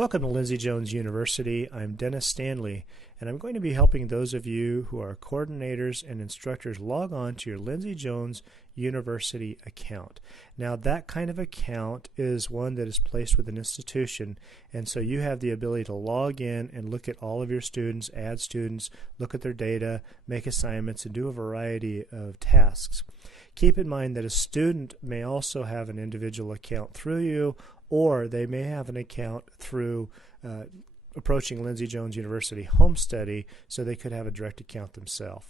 Welcome to Lindsey Jones University. I'm Dennis Stanley, and I'm going to be helping those of you who are coordinators and instructors log on to your Lindsey Jones University account. Now, that kind of account is one that is placed with an institution, and so you have the ability to log in and look at all of your students, add students, look at their data, make assignments, and do a variety of tasks. Keep in mind that a student may also have an individual account through you, or they may have an account through approaching Lindsey Jones University Home Study, so they could have a direct account themselves.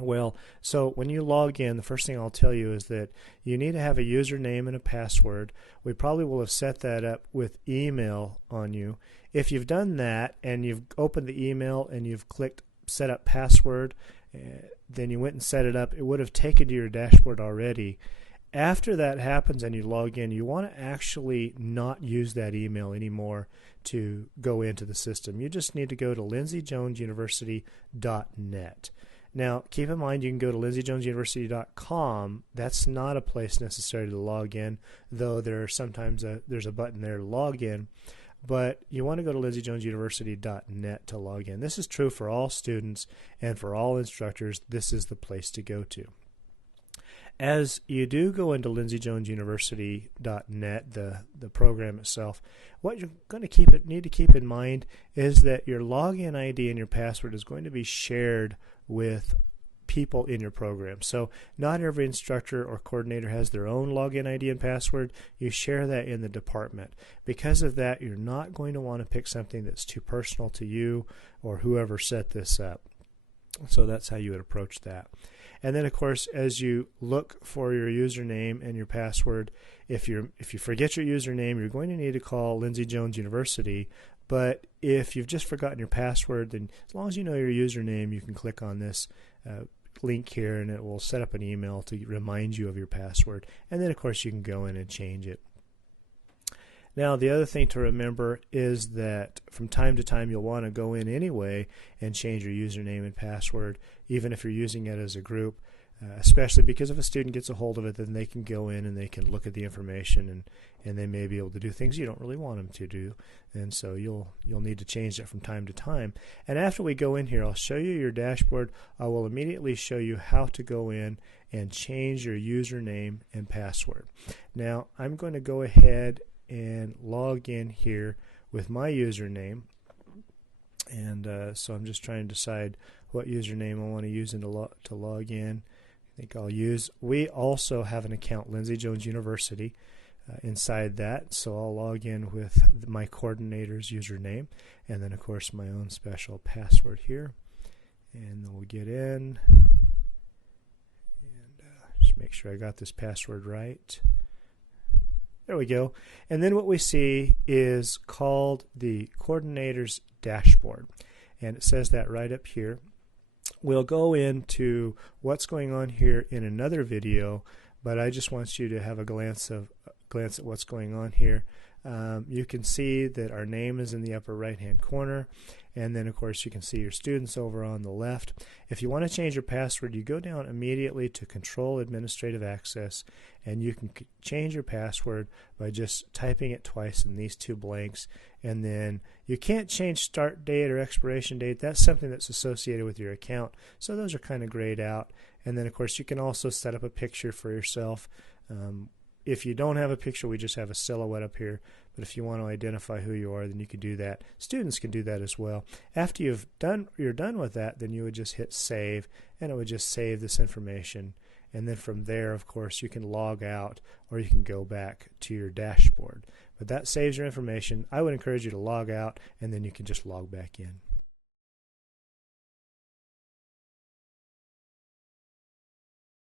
Well, so when you log in, the first thing I'll tell you is that you need to have a username and a password. We probably will have set that up with email on you. If you've done that and you've opened the email and you've clicked Set Up Password, then you went and set it up, it would have taken to your dashboard already. After that happens and you log in, you want to actually not use that email anymore to go into the system. You just need to go to LindseyJonesUniversity.net. Now, keep in mind you can go to LindseyJonesUniversity.com. That's not a place necessary to log in, though there's a button there to log in. But you want to go to LindseyJonesUniversity.net to log in. This is true for all students and for all instructors. This is the place to go to. As you do go into LindseyJonesUniversity.net, the program itself, what you're going to need to keep in mind is that your login ID and your password is going to be shared with people in your program. So not every instructor or coordinator has their own login ID and password. You share that in the department. Because of that, you're not going to want to pick something that's too personal to you or whoever set this up. So that's how you would approach that. And then, of course, as you look for your username and your password, if you forget your username, you're going to need to call Lindsey Jones University. But if you've just forgotten your password, then as long as you know your username, you can click on this link here, and it will set up an email to remind you of your password. And then, of course, you can go in and change it. Now, the other thing to remember is that from time to time you'll want to go in anyway and change your username and password, even if you're using it as a group, especially because if a student gets a hold of it, then they can go in and they can look at the information and they may be able to do things you don't really want them to do. And so you'll need to change that from time to time. And after we go in here, I'll show you your dashboard. I will immediately show you how to go in and change your username and password. Now, I'm going to go ahead and log in here with my username, and so I'm just trying to decide what username I want to use to log in. I think I'll use, we also have an account, Lindsey Jones University, inside that, so I'll log in with my coordinator's username and then of course my own special password here, and then we'll get in and just make sure I got this password right. There we go. And then what we see is called the coordinator's dashboard. And it says that right up here. We'll go into what's going on here in another video, but I just want you to have a glance at what's going on here. You can see that our name is in the upper right hand corner, and then of course you can see your students over on the left. If you want to change your password, you go down immediately to Control Administrative Access, and you can change your password by just typing it twice in these two blanks. And then you can't change start date or expiration date. That's something that's associated with your account, so those are kind of grayed out. And then of course you can also set up a picture for yourself. If you don't have a picture, we just have a silhouette up here. But if you want to identify who you are, then you can do that. Students can do that as well. After you're done with that, then you would just hit Save, and it would just save this information. And then from there, of course, you can log out or you can go back to your dashboard. But that saves your information. I would encourage you to log out, and then you can just log back in.